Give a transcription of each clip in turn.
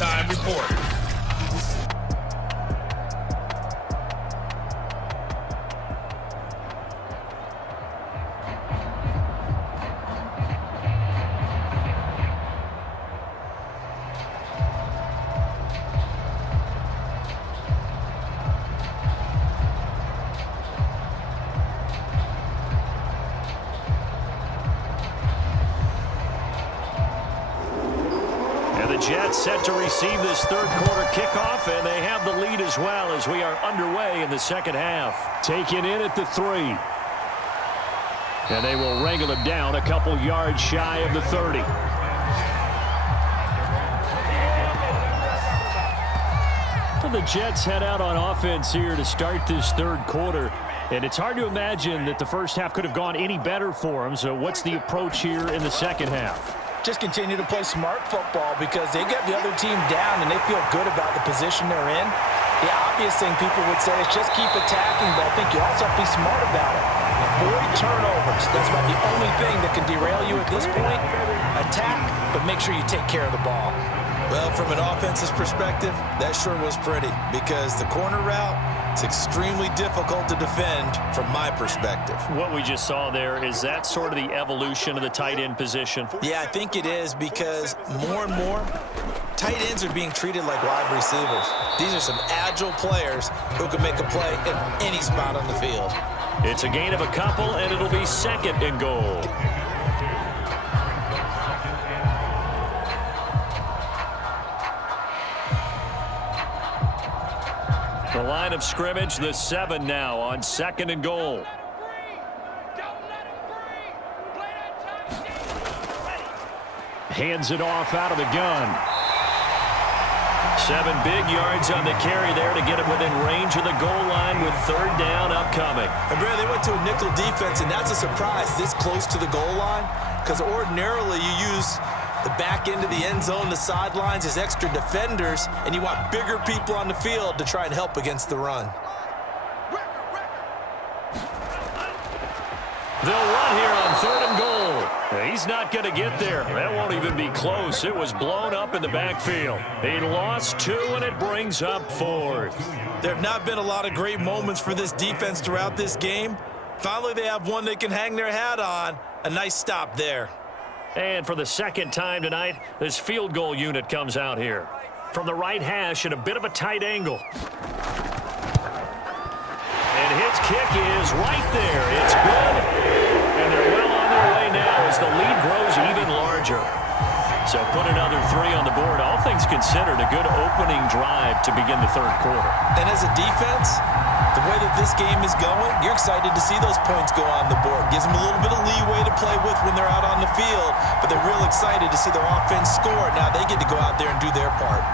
halftime report. Jets set to receive this third quarter kickoff, and they have the lead as well as we are underway in the second half. Taken in at the 3. And they will wrangle it down a couple yards shy of the 30. Well, the Jets head out on offense here to start this third quarter. And it's hard to imagine that the first half could have gone any better for them. So what's the approach here in the second half? Just continue to play smart football because they get the other team down and they feel good about the position they're in. The obvious thing people would say is just keep attacking, but I think you also have to be smart about it. Avoid turnovers. That's about the only thing that can derail you at this point. Attack, but make sure you take care of the ball. Well, from an offense's perspective, that sure was pretty because the corner route is extremely difficult to defend from my perspective. What we just saw there, is that sort of the evolution of the tight end position? Yeah, I think it is because more and more tight ends are being treated like wide receivers. These are some agile players who can make a play in any spot on the field. It's a gain of a couple, and it'll be second and goal. The line of scrimmage, the 7 now on second and goal. Hands it off out of the gun. 7 big yards on the carry there to get it within range of the goal line with third down upcoming. And Brad, they went to a nickel defense, and that's a surprise this close to the goal line because ordinarily you use the back end of the end zone, the sidelines as extra defenders, and you want bigger people on the field to try and help against the run. They'll run here on third and goal. He's not going to get there. That won't even be close. It was blown up in the backfield. He lost 2, and it brings up 4th. There have not been a lot of great moments for this defense throughout this game. Finally, they have one they can hang their hat on. A nice stop there. And for the second time tonight, this field goal unit comes out here. From the right hash at a bit of a tight angle. And his kick is right there. It's good. And they're well on their way now as the lead grows even larger. So put another 3 on the board. All things considered, a good opening drive to begin the third quarter. And as a defense, the way that this game is going, you're excited to see those points go on the board. Gives them a little bit of leeway to play with when they're out on the field, but they're real excited to see their offense score. Now they get to go out there and do their part.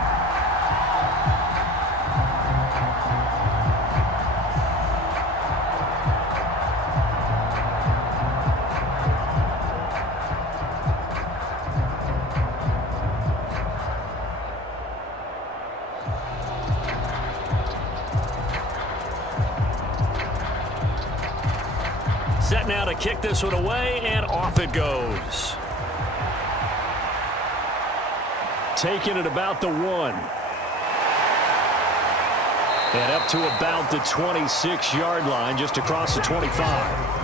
Set now to kick this one away, and off it goes. Taking it about the 1. And up to about the 26-yard line, just across the 25.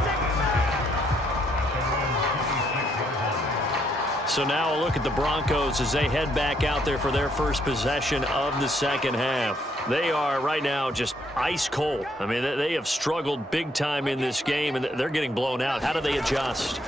So now a look at the Broncos as they head back out there for their first possession of the second half. They are right now just ice cold. I mean, they have struggled big time in this game, and they're getting blown out. How do they adjust?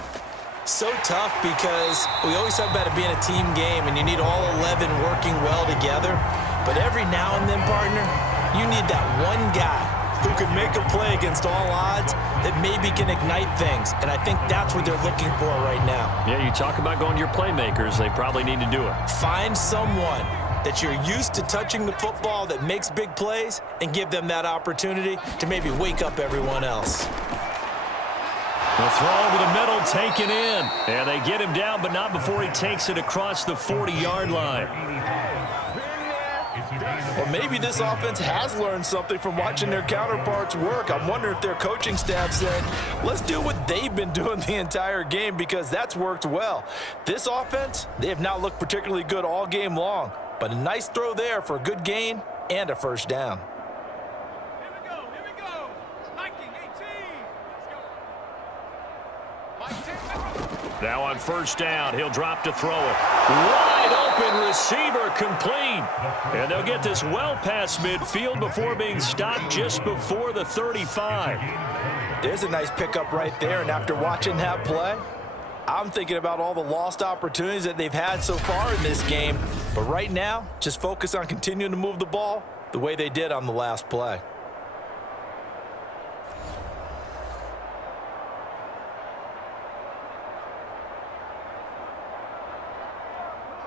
So tough because we always talk about it being a team game, and you need all 11 working well together. But every now and then, partner, you need that one guy who can make a play against all odds that maybe can ignite things. And I think that's what they're looking for right now. Yeah, you talk about going to your playmakers. They probably need to do it. Find someone that you're used to touching the football that makes big plays and give them that opportunity to maybe wake up everyone else. The throw over the middle taken in. And they get him down, but not before he takes it across the 40-yard line. Or maybe this offense has learned something from watching their counterparts work. I'm wondering if their coaching staff said, let's do what they've been doing the entire game because that's worked well. This offense, they have not looked particularly good all game long. But a nice throw there for a good gain and a first down. Here we go. Hiking 18. Now on first down, he'll drop to throw it. Wide open receiver, complete. And they'll get this well past midfield before being stopped just before the 35. There's a nice pickup right there, and after watching that play, I'm thinking about all the lost opportunities that they've had so far in this game. But right now, just focus on continuing to move the ball the way they did on the last play.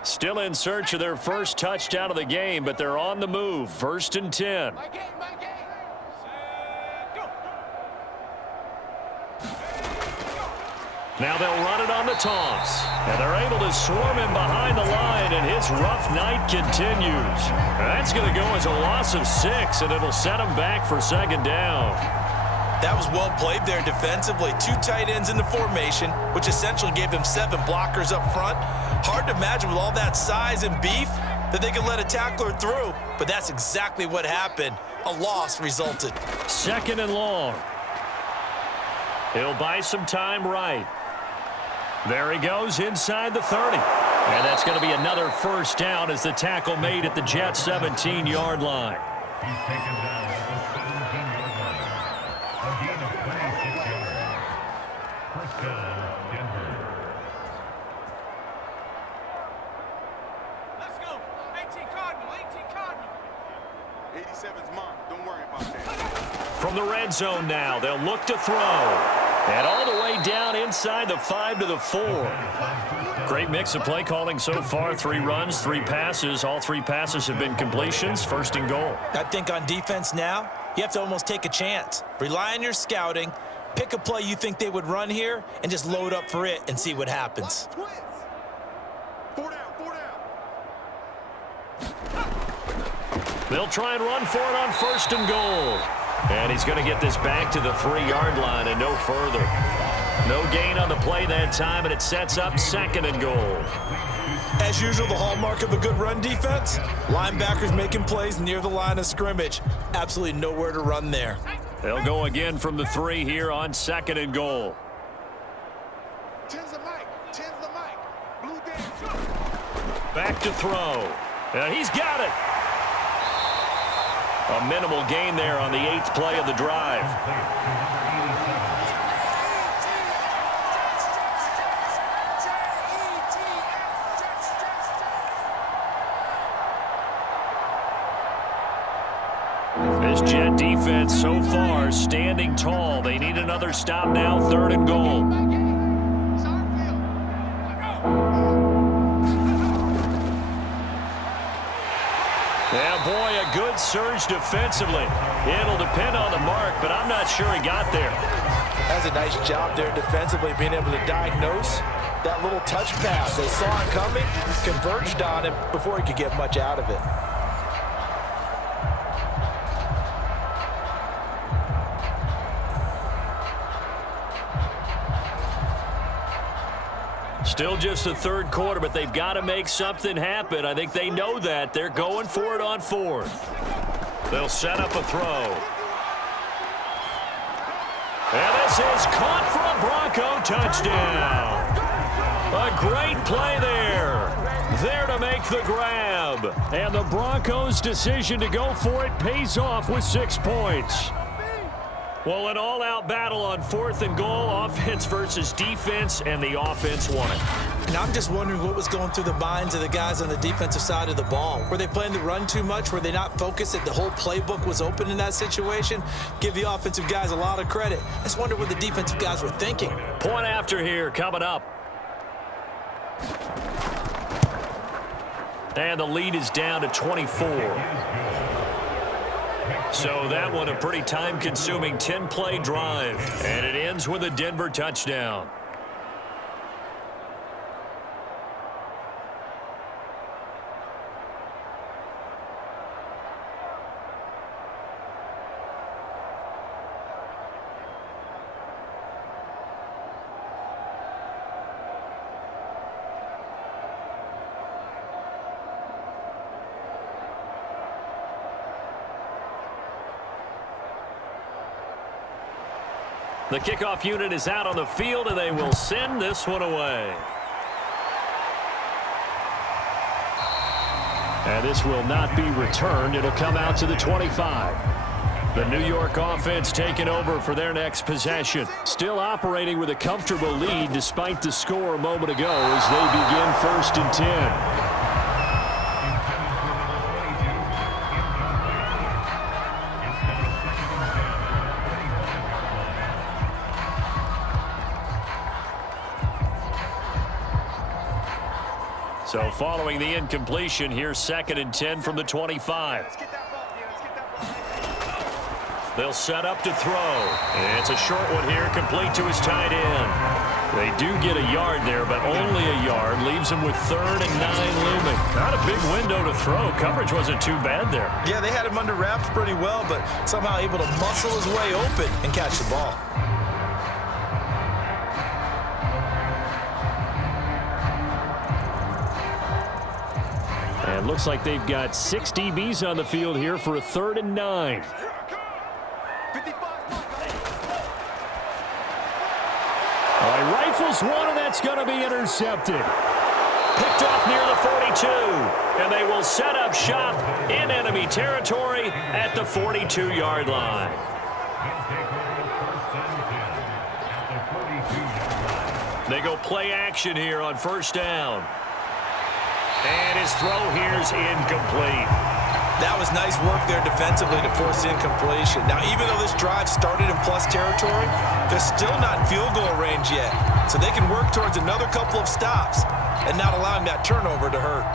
Still in search of their first touchdown of the game, but they're on the move. 1st and 10. My game. Go. Now they'll run it on the toss. And they're able to swarm him behind the line, and his rough night continues. That's going to go as a loss of 6, and it'll set him back for 2nd down. That was well played there defensively. 2 tight ends in the formation, which essentially gave them 7 blockers up front. Hard to imagine with all that size and beef that they could let a tackler through, but that's exactly what happened. A loss resulted. 2nd and long. He'll buy some time right. There he goes inside the 30. And that's going to be another first down as the tackle made at the Jets' 17-yard line. He's taken down at the 17-yard line. A gain of 26 yards. First down, Denver. Let's go. 18 Cardinal. 87's mine. Don't worry about that. From the red zone now, they'll look to throw. And all the way down inside the 5 to the 4. Great mix of play calling so far. 3 runs, 3 passes. All 3 passes have been completions. 1st and goal. I think on defense now, you have to almost take a chance. Rely on your scouting. Pick a play you think they would run here and just load up for it and see what happens. Twins. 4 down. They'll try and run for it on 1st and goal. And he's going to get this back to the 3-yard line and no further. No gain on the play that time, and it sets up 2nd and goal. As usual, the hallmark of a good run defense, linebackers making plays near the line of scrimmage. Absolutely nowhere to run there. They'll go again from the 3 here on 2nd and goal. 10's the mic. Blue dance. Back to throw. And he's got it. A minimal gain there on the 8th play of the drive. This Jet defense so far standing tall. They need another stop now, 3rd and goal. Yeah, boy, a good surge defensively. It'll depend on the mark, but I'm not sure he got there. That's a nice job there defensively, being able to diagnose that little touch pass. They saw it coming, converged on him before he could get much out of it. Still just the 3rd quarter, but they've got to make something happen. I think they know that. They're going for it on 4th. They'll set up a throw. And this is caught for a Bronco touchdown. A great play there. There to make the grab. And the Broncos' decision to go for it pays off with 6 points. Well, an all-out battle on 4th and goal, offense versus defense, and the offense won it. And I'm just wondering what was going through the minds of the guys on the defensive side of the ball. Were they planning to run too much? Were they not focused that the whole playbook was open in that situation? Give the offensive guys a lot of credit. I just wonder what the defensive guys were thinking. Point after here coming up. And the lead is down to 24. So that one a pretty time-consuming 10-play drive. And it ends with a Denver touchdown. The kickoff unit is out on the field, and they will send this one away. And this will not be returned. It'll come out to the 25. The New York offense taking over for their next possession. Still operating with a comfortable lead despite the score a moment ago as they begin 1st and 10. So following the incompletion, here's 2nd and 10 from the 25. They'll set up to throw. It's a short one here, complete to his tight end. They do get a yard there, but only a yard. Leaves him with 3rd and 9 looming. Not a big window to throw. Coverage wasn't too bad there. Yeah, they had him under wraps pretty well, but somehow able to muscle his way open and catch the ball. And looks like they've got 6 DBs on the field here for a 3rd and 9. All right, rifles one, and that's going to be intercepted. Picked off near the 42, and they will set up shop in enemy territory at the 42-yard line. They go play action here on 1st down. And his throw here's incomplete. That was nice work there defensively to force incompletion. Now, even though this drive started in plus territory, they're still not in field goal range yet. So they can work towards another couple of stops and not allowing that turnover to hurt.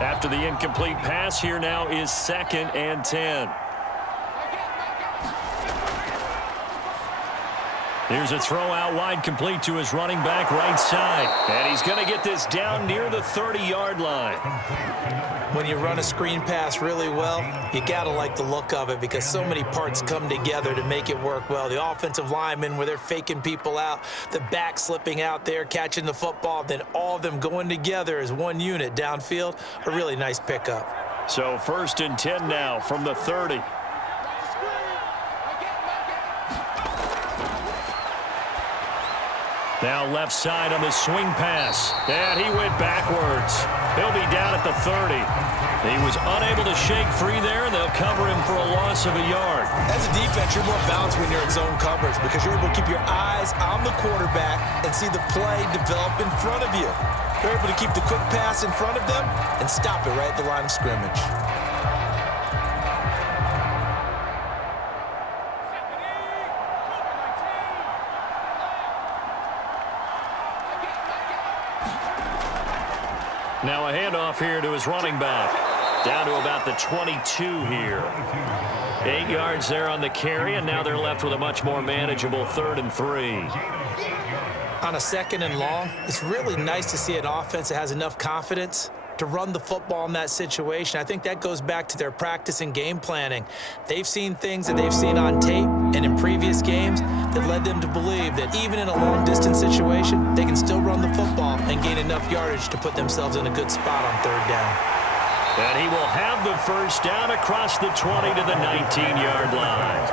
After the incomplete pass, here now is 2nd and 10. Here's a throw out wide, complete to his running back right side. And he's going to get this down near the 30-yard line. When you run a screen pass really well, you got to like the look of it because so many parts come together to make it work well. The offensive linemen where they're faking people out, the back slipping out there, catching the football, then all of them going together as one unit downfield. A really nice pickup. So 1st and 10 now from the 30. Now left side on the swing pass. And he went backwards. He'll be down at the 30. He was unable to shake free there, and they'll cover him for a loss of a yard. As a defense, you're more balanced when you're in zone coverage because you're able to keep your eyes on the quarterback and see the play develop in front of you. You're able to keep the quick pass in front of them and stop it right at the line of scrimmage. Now a handoff here to his running back. Down to about the 22 here. 8 yards there on the carry, and now they're left with a much more manageable 3rd and 3. On a 2nd and long, it's really nice to see an offense that has enough confidence to run the football in that situation. I think that goes back to their practice and game planning. They've seen things that they've seen on tape and in previous games that led them to believe that even in a long-distance situation, they can still run the football and gain enough yardage to put themselves in a good spot on 3rd down. And he will have the 1st down across the 20 to the 19-yard line.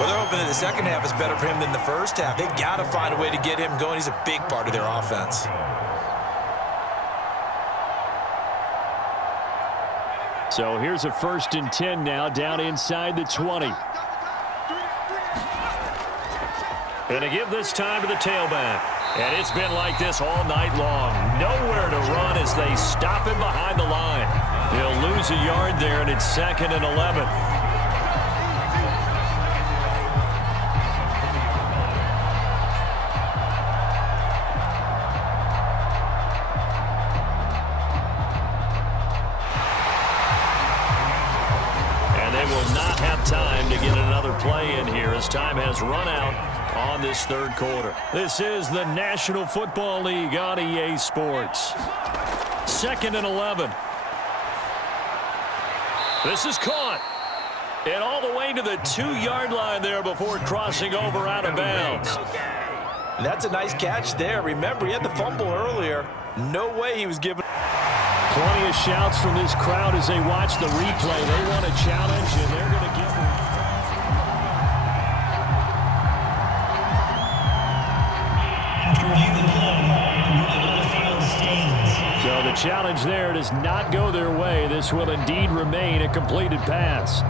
Well, they're hoping that the second half is better for him than the first half. They've got to find a way to get him going. He's a big part of their offense. So here's a 1st and 10 now down inside the 20. And to give this time to the tailback. And it's been like this all night long. Nowhere to run as they stop him behind the line. He'll lose a yard there, and it's 2nd and 11. Time to get another play in here as time has run out on this 3rd quarter. This is the National Football League on EA Sports. 2nd and 11. This is caught. And all the way to the 2-yard line there before crossing over out of bounds. That's a nice catch there. Remember, he had the fumble earlier. No way he was given. Plenty of shouts from this crowd as they watch the replay. They want a challenge, and they're going to give And the challenge there does not go their way. This will indeed remain a completed pass.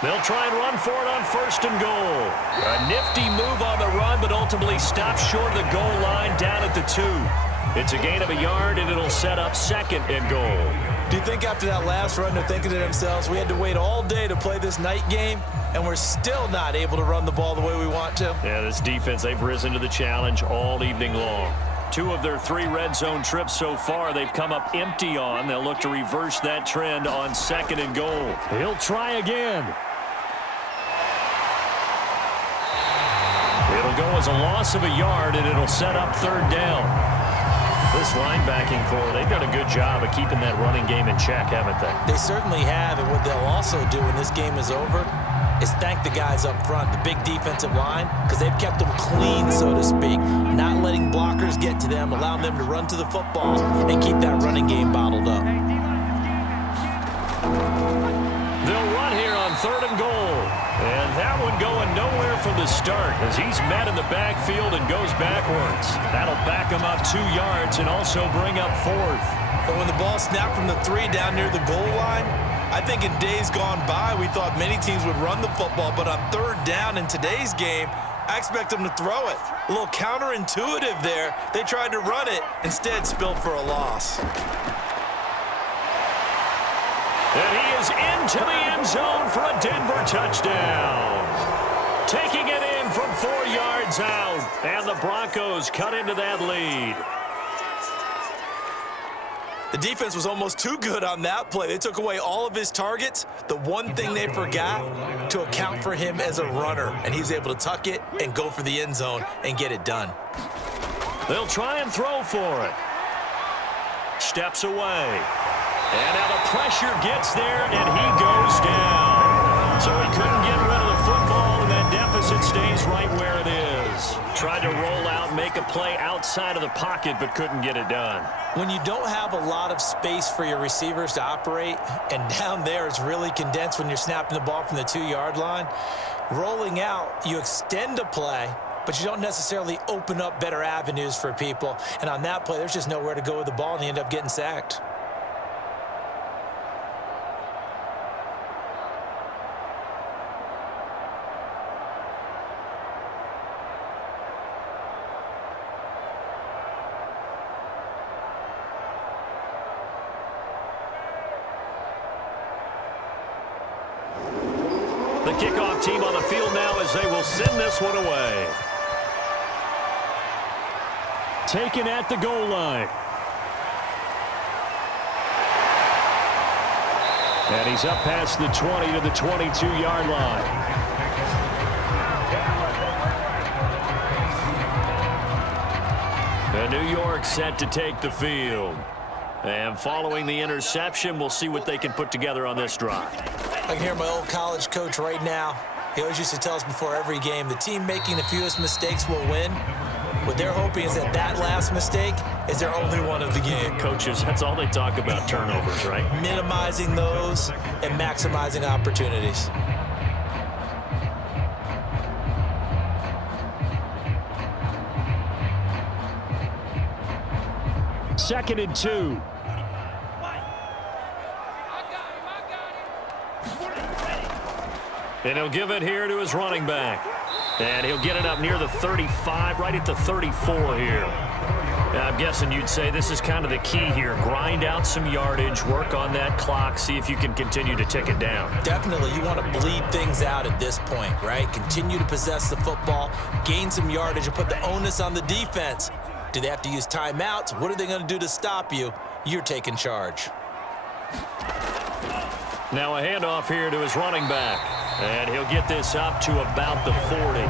They'll try and run for it on 1st and goal. A nifty move on the run, but ultimately stops short of the goal line down at the 2. It's a gain of a yard, and it'll set up 2nd and goal. Do you think after that last run they're thinking to themselves, we had to wait all day to play this night game, and we're still not able to run the ball the way we want to? Yeah, this defense, they've risen to the challenge all evening long. 2 of their 3 red zone trips so far, they've come up empty on. They'll look to reverse that trend on 2nd and goal. He'll try again. It'll go as a loss of a yard, and it'll set up 3rd down. This linebacking core, they've done a good job of keeping that running game in check, haven't they? They certainly have, and what they'll also do when this game is over is thank the guys up front, the big defensive line, because they've kept them clean, so to speak, not letting blockers get to them, allowing them to run to the football and keep that running game bottled up. They'll run here on 3rd and goal. And that one going nowhere from the start as he's met in the backfield and goes backwards. That'll back him up 2 yards and also bring up 4th. But when the ball snapped from the 3 down near the goal line, I think in days gone by we thought many teams would run the football, but on 3rd down in today's game, I expect them to throw it. A little counterintuitive there. They tried to run it, instead spilled for a loss. And he is into the end zone for a Denver touchdown. Taking it in from 4 yards out. And the Broncos cut into that lead. The defense was almost too good on that play. They took away all of his targets. The one thing they forgot, to account for him as a runner. And he's able to tuck it and go for the end zone and get it done. They'll try and throw for it. Steps away. And now the pressure gets there, and he goes down. So he couldn't get rid of the football, and that deficit stays right where it is. Tried to roll out, make a play outside of the pocket, but couldn't get it done. When you don't have a lot of space for your receivers to operate, and down there it's really condensed when you're snapping the ball from the 2-yard line, rolling out, you extend a play, but you don't necessarily open up better avenues for people. And on that play, there's just nowhere to go with the ball, and you end up getting sacked. The kickoff team on the field now as they will send this one away. Taken at the goal line. And he's up past the 20 to the 22-yard line. And New York set to take the field. And following the interception, we'll see what they can put together on this drive. I can hear my old college coach right now. He always used to tell us before every game, the team making the fewest mistakes will win. What they're hoping is that that last mistake is their only one of the game. Coaches, that's all they talk about, turnovers, right? Minimizing those and maximizing opportunities. Second and 2. And he'll give it here to his running back. And he'll get it up near the 35, right at the 34 here. I'm guessing you'd say this is kind of the key here. Grind out some yardage, work on that clock, see if you can continue to tick it down. Definitely, you want to bleed things out at this point, right? Continue to possess the football, gain some yardage, and put the onus on the defense. Do they have to use timeouts? What are they going to do to stop you? You're taking charge. Now a handoff here to his running back. And he'll get this up to about the 40.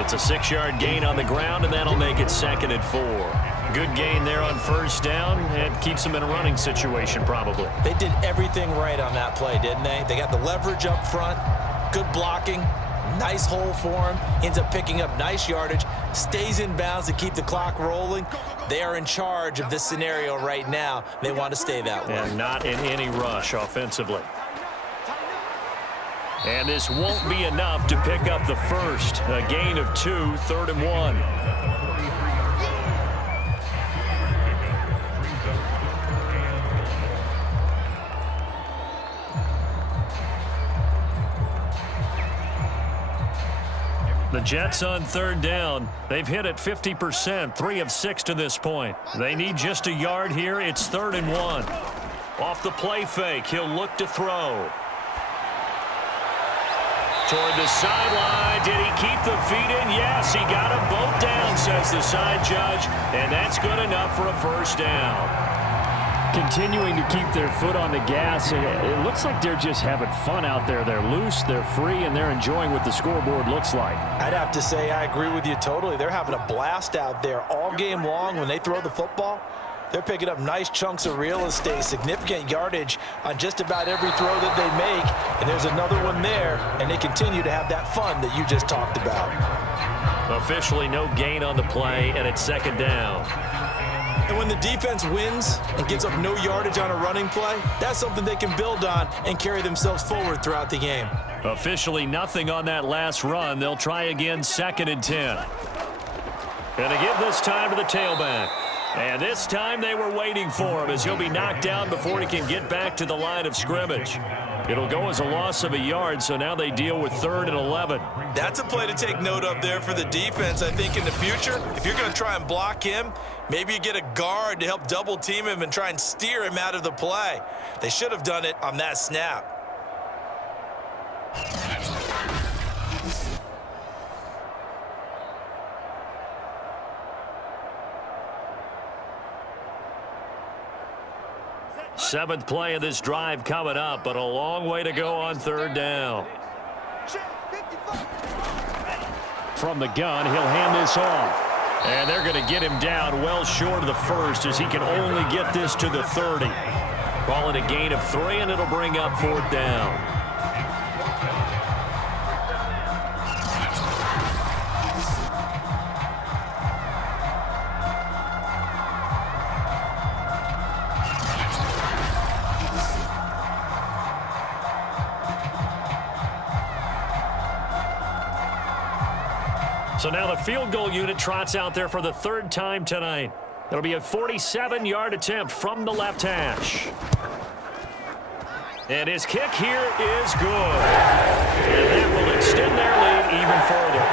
It's a 6-yard gain on the ground, and that'll make it 2nd and 4. Good gain there on 1st down, and keeps them in a running situation probably. They did everything right on that play, didn't they? They got the leverage up front, good blocking, nice hole for him, ends up picking up nice yardage, stays in bounds to keep the clock rolling. They are in charge of this scenario right now. They want to stay that way. And not in any rush offensively. And this won't be enough to pick up the first. A gain of 2, 3rd and 1. The Jets on 3rd down. They've hit it 50%, 3 of 6 to this point. They need just a yard here. It's 3rd and 1. Off the play fake, he'll look to throw. Toward the sideline. Did he keep the feet in? Yes, he got them both down, says the side judge, and that's good enough for a first down. Continuing to keep their foot on the gas, and it looks like they're just having fun out there. They're loose, they're free, and they're enjoying what the scoreboard looks like. I'd have to say I agree with you totally. They're having a blast out there all game long when they throw the football. They're picking up nice chunks of real estate, significant yardage on just about every throw that they make. And there's another one there, and they continue to have that fun that you just talked about. Officially no gain on the play, and it's 2nd down. And when the defense wins and gives up no yardage on a running play, that's something they can build on and carry themselves forward throughout the game. Officially nothing on that last run. They'll try again, 2nd and 10. And to give this time to the tailback. And this time they were waiting for him as he'll be knocked down before he can get back to the line of scrimmage. It'll go as a loss of a yard, so now they deal with 3rd and 11. That's a play to take note of there for the defense. I think in the future, if you're going to try and block him, maybe you get a guard to help double team him and try and steer him out of the play. They should have done it on that snap. Seventh play of this drive coming up, but a long way to go on 3rd down. From the gun, he'll hand this off. And they're going to get him down well short of the first as he can only get this to the 30. Call it a gain of 3, and it'll bring up 4th down. So now the field goal unit trots out there for the 3rd time tonight. It'll be a 47-yard attempt from the left hash. And his kick here is good. And that will extend their lead even further.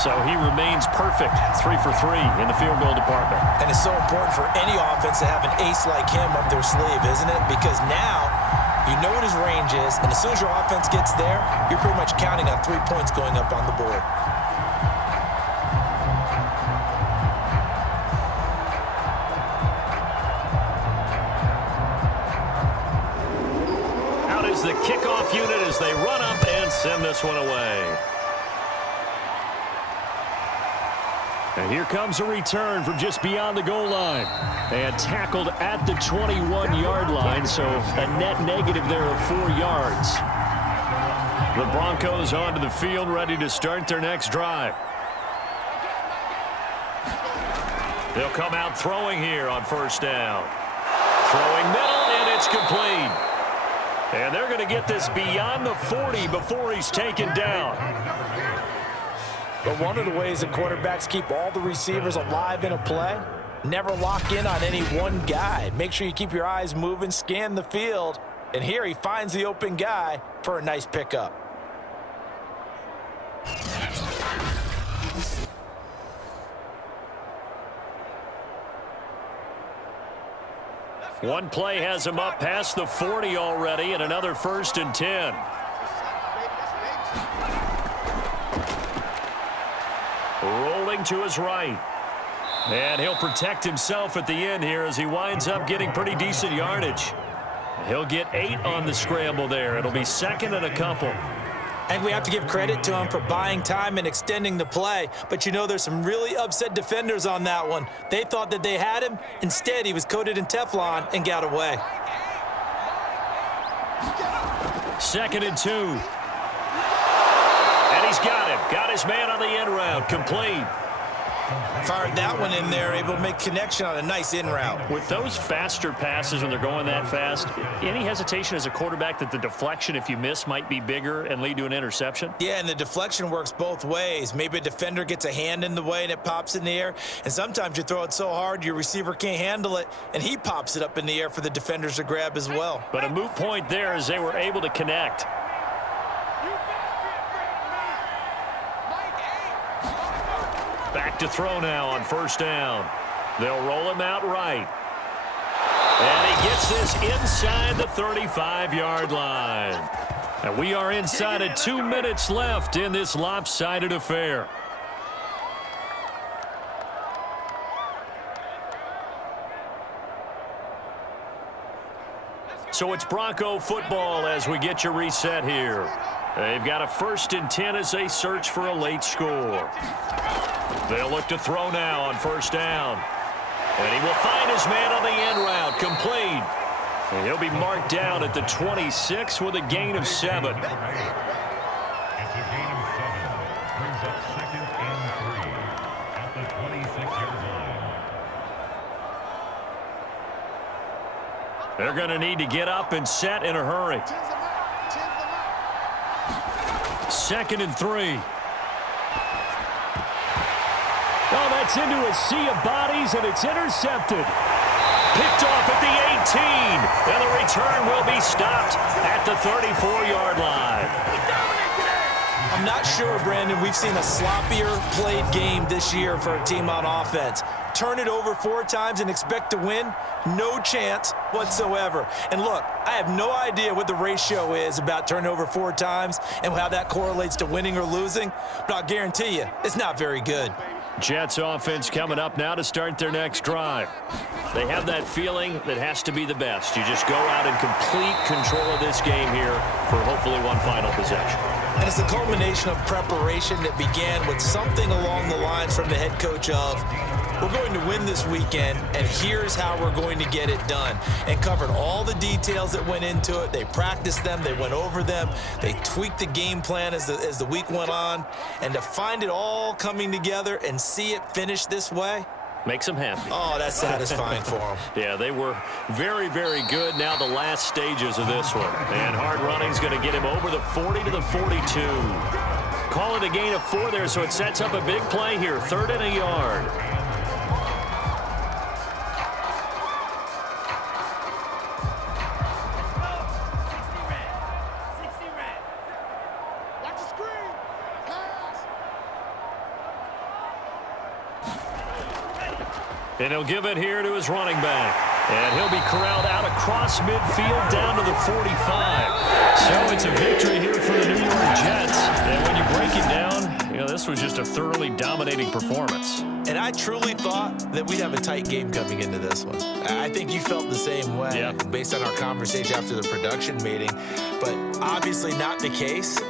So he remains perfect, 3 for 3 in the field goal department. And it's so important for any offense to have an ace like him up their sleeve, isn't it? Because now you know what his range is, and as soon as your offense gets there, you're pretty much counting on 3 points going up on the board. Out is the kickoff unit as they run up and send this one away. And here comes a return from just beyond the goal line. And tackled at the 21-yard line, so a net negative there of 4 yards. The Broncos onto the field, ready to start their next drive. They'll come out throwing here on 1st down. Throwing middle, and it's complete. And they're going to get this beyond the 40 before he's taken down. But one of the ways that quarterbacks keep all the receivers alive in a play, never lock in on any one guy. Make sure you keep your eyes moving, scan the field, and here he finds the open guy for a nice pickup. One play has him up past the 40 already, and another 1st and 10. Rolling to his right. And he'll protect himself at the end here as he winds up getting pretty decent yardage. He'll get 8 on the scramble there. It'll be 2nd and a couple. And we have to give credit to him for buying time and extending the play. But you know, there's some really upset defenders on that one. They thought that they had him. Instead, he was coated in Teflon and got away. 2nd and 2. And he's got him. Got his man on the end route. Complete. Fired that one in there, able to make connection on a nice in route. With those faster passes when they're going that fast, any hesitation as a quarterback that the deflection, if you miss, might be bigger and lead to an interception? Yeah, and the deflection works both ways. Maybe a defender gets a hand in the way and it pops in the air, and sometimes you throw it so hard your receiver can't handle it, and he pops it up in the air for the defenders to grab as well. But a moot point there as they were able to connect. Back to throw now on 1st down. They'll roll him out right. And he gets this inside the 35-yard line. And we are inside of 2 minutes left in this lopsided affair. So it's Bronco football as we get you reset here. They've got a 1st and 10 as they search for a late score. They'll look to throw now on 1st down. And he will find his man on the end route, complete. And he'll be marked down at the 26 with a gain of 7. It's a gain of 7. Brings up 2nd and 3 at the 26-yard line. They're going to need to get up and set in a hurry. 2nd and 3. Oh, that's into a sea of bodies, and it's intercepted. Picked off at the 18. And the return will be stopped at the 34-yard line. I'm not sure, Brandon, we've seen a sloppier played game this year for a team on offense. Turn it over 4 times and expect to win? No chance whatsoever. And look, I have no idea what the ratio is about turning over 4 times and how that correlates to winning or losing, but I'll guarantee you, it's not very good. Jets offense coming up now to start their next drive. They have that feeling that has to be the best. You just go out and complete control of this game here for hopefully one final possession. And it's a culmination of preparation that began with something along the lines from the head coach of, we're going to win this weekend, and here's how we're going to get it done. And covered all the details that went into it. They practiced them. They went over them. They tweaked the game plan as the week went on. And to find it all coming together and see it finish this way, makes them happy. Oh, that's satisfying for them. Yeah, they were very, very good. Now the last stages of this one. And hard running is going to get him over the 40 to the 42. Call it a gain of 4 there, so it sets up a big play here. 3rd and a yard. And he'll give it here to his running back. And he'll be corralled out across midfield down to the 45. So it's a victory here for the New York Jets. And when you break it down, this was just a thoroughly dominating performance. And I truly thought that we'd have a tight game coming into this one. I think you felt the same way based on our conversation after the production meeting. But obviously not the case.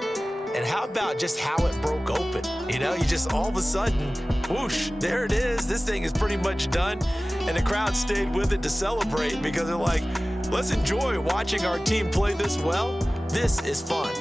And how about just how it broke open? You just all of a sudden, whoosh, there it is. This thing is pretty much done. And the crowd stayed with it to celebrate because they're like, let's enjoy watching our team play this well. This is fun.